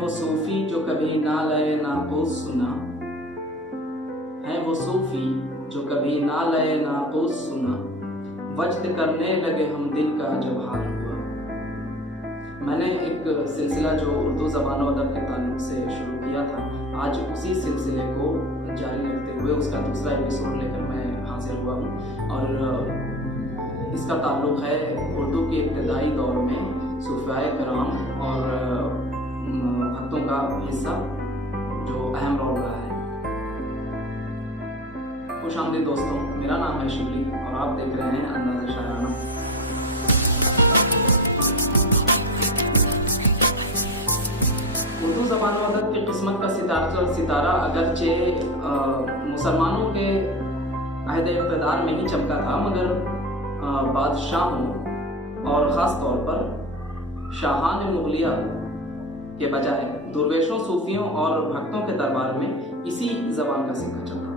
وہ صوفی جو کبھی نالے ناقوس سنا، ہیں وہ صوفی جو کبھی نالے ناقوس سنا، وجد کرنے لگے ہم دل کا جب حال ہوا۔ میں نے ایک سلسلہ جو اردو زبان و ادب کے تعلق سے شروع کیا تھا، آج اسی سلسلے کو جاری رکھتے ہوئے اس کا دوسرا ایپیسوڈ لے کر میں حاضر ہوا ہوں، اور اس کا تعلق ہے اردو کے ابتدائی دور میں صوفیائے کرام اور بھکتوں کا حصہ جو اہم رول رہا ہے۔ خوش آمدید دوستوں، میرا نام ہے شبلی اور آپ دیکھ رہے ہیں انداز شاعرانہ۔ اردو زبان و ادب کی قسمت کا ستارہ اگرچہ مسلمانوں کے عہد اقتدار میں ہی چمکا تھا، مگر بادشاہوں اور خاص طور پر شاہان مغلیہ کے بجائے درویشوں، صوفیوں اور بھکتوں کے دربار میں اسی زبان کا سکہ چلتا تھا،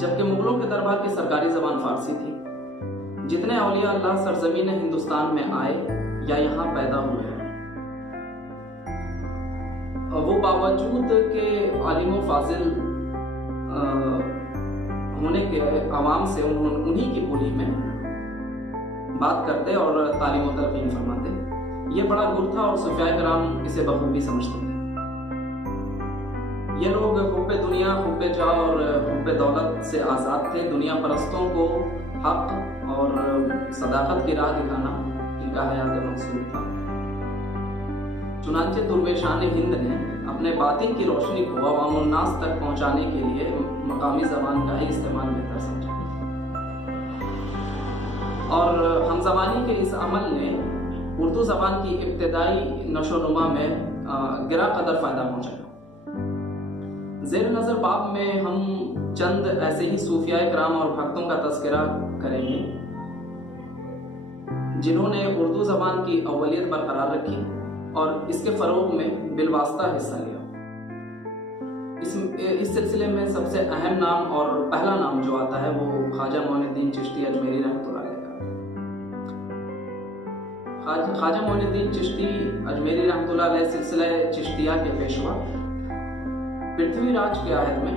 جبکہ مغلوں کے دربار کی سرکاری زبان فارسی تھی۔ جتنے اولیاء اللہ سرزمین ہندوستان میں آئے یا یہاں پیدا ہوئے، وہ باوجود کہ عالم و فاضل ہونے کے عوام سے انہی کی بولی میں بات کرتے اور تعلیم و تلقین فرماتے۔ یہ بڑا گر تھا اور صوفیائے کرام اسے بخوبی سمجھتے تھے۔ یہ لوگ حب دنیا، حب جاہ اور حب دولت سے آزاد تھے۔ دنیا پرستوں کو حق اور صداقت کی راہ دکھانا ان کا حیات مقصود تھا۔ چنانچہ درویشان ہند نے اپنے باطن کی روشنی کو عوام الناس تک پہنچانے کے لیے مقامی زبان کا ہی استعمال بہتر سمجھا، اور ہم زبانی کے اس عمل نے اردو زبان کی ابتدائی نشو و نما میں گرا قدر فائدہ پہنچایا۔ زیر نظر باب میں ہم چند ایسے ہی صوفیائے کرام اور بھکتوں کا تذکرہ کریں گے جنہوں نے اردو زبان کی اولیت برقرار رکھی اور اس کے فروغ میں بالواسطہ حصہ لیا۔ اس سلسلے میں سب سے اہم نام اور پہلا نام جو آتا ہے وہ خواجہ معین الدین چشتی اجمیری رحمۃ اللہ علیہ کا۔ خواجہ معین الدین چشتی اجمیری رحمۃ اللہ علیہ سلسلہ چشتیہ کے پیشوا پرتھوی راج کے عہد میں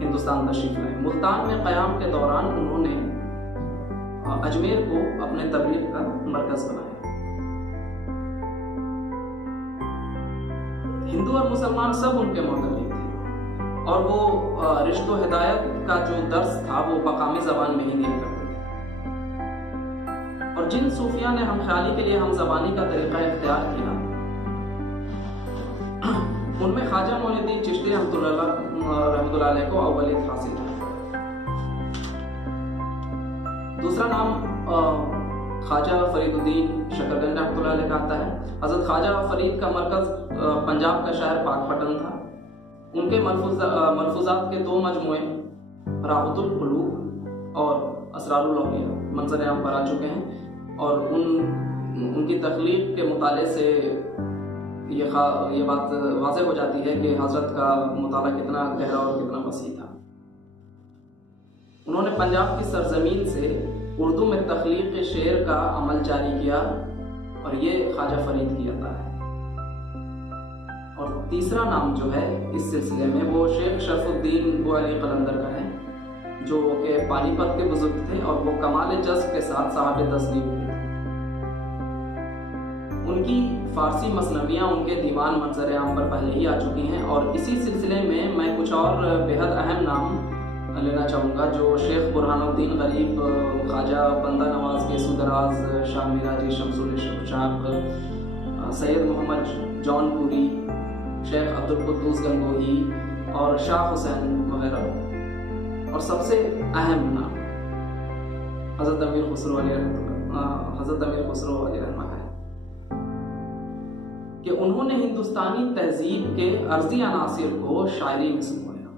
ہندوستان تشریف لائے۔ ملتان میں قیام کے دوران انہوں نے اجمیر کو اپنے تبلیغ کا مرکز بنایا۔ ہندو اور مسلمان سب ان کے معتقد تھے، اور وہ رشد و ہدایت کا جو درس تھا وہ مقامی زبان میں ہی دیا کرتے تھے۔ اور جن صوفیاء نے ہم خیالی کے لیے ہم زبانی کا طریقہ اختیار کیا، ان میں خواجہ معین الدین چشتی رحمۃ اللہ علیہ کو اولیت حاصل ہے۔ دوسرا نام خواجہ فرید الدین شکرگنج رحمۃ اللہ علیہ کا آتا ہے۔ حضرت خواجہ فرید کا مرکز پنجاب کا شہر پاک پٹن تھا۔ ان کے ملفوظات کے دو مجموعے راحت القلوب اور اسرار الاولیاء منظر عام پر آ چکے ہیں، اور ان کی تخلیق کے مطالعے سے یہ بات واضح ہو جاتی ہے کہ حضرت کا مطالعہ کتنا گہرا اور کتنا وسیع تھا۔ انہوں نے پنجاب کی سرزمین سے اردو میں تخلیق شعر کا عمل جاری کیا، اور یہ خواجہ فرید کی عطا ہے۔ اور تیسرا نام جو ہے اس سلسلے میں وہ شیخ شرف الدین بو علی قلندر کا ہے، جو کہ پانی پت کے بزرگ تھے اور وہ کمال جذب کے ساتھ صاحب تصنیف ہوئے۔ ان کی فارسی مثنویاں ان کے دیوان منظر عام پر پہلے ہی آ چکی ہیں، اور اسی سلسلے میں کچھ اور بےحد اہم نام لینا چاہوں گا، جو شیخ برہان الدین غریب، خواجہ بندہ نواز کے سودراز، شاہ میراجی شمس الشاق، سید محمد جون پوری، شیخ عبد القدوس گنگوہی اور شاہ حسین وغیرہ، اور سب سے اہم نام حضرت امیر خسرو علیہ رحمہ ہے کہ انہوں نے ہندوستانی تہذیب کے عرضی عناصر کو شاعری میں سمویا،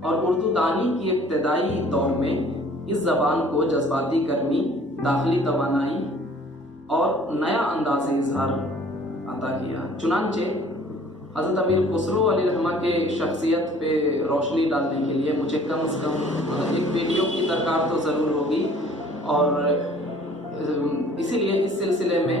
اور اردو دانی کی ابتدائی دور میں اس زبان کو جذباتی گرمی، داخلی توانائی اور نیا انداز اظہار عطا کیا۔ چنانچہ حضرت امیر خسرو علیہ رحمہ کے شخصیت پہ روشنی ڈالنے کے لیے مجھے کم از کم ایک ویڈیو کی درکار تو ضرور ہوگی، اور اسی لیے اس سلسلے میں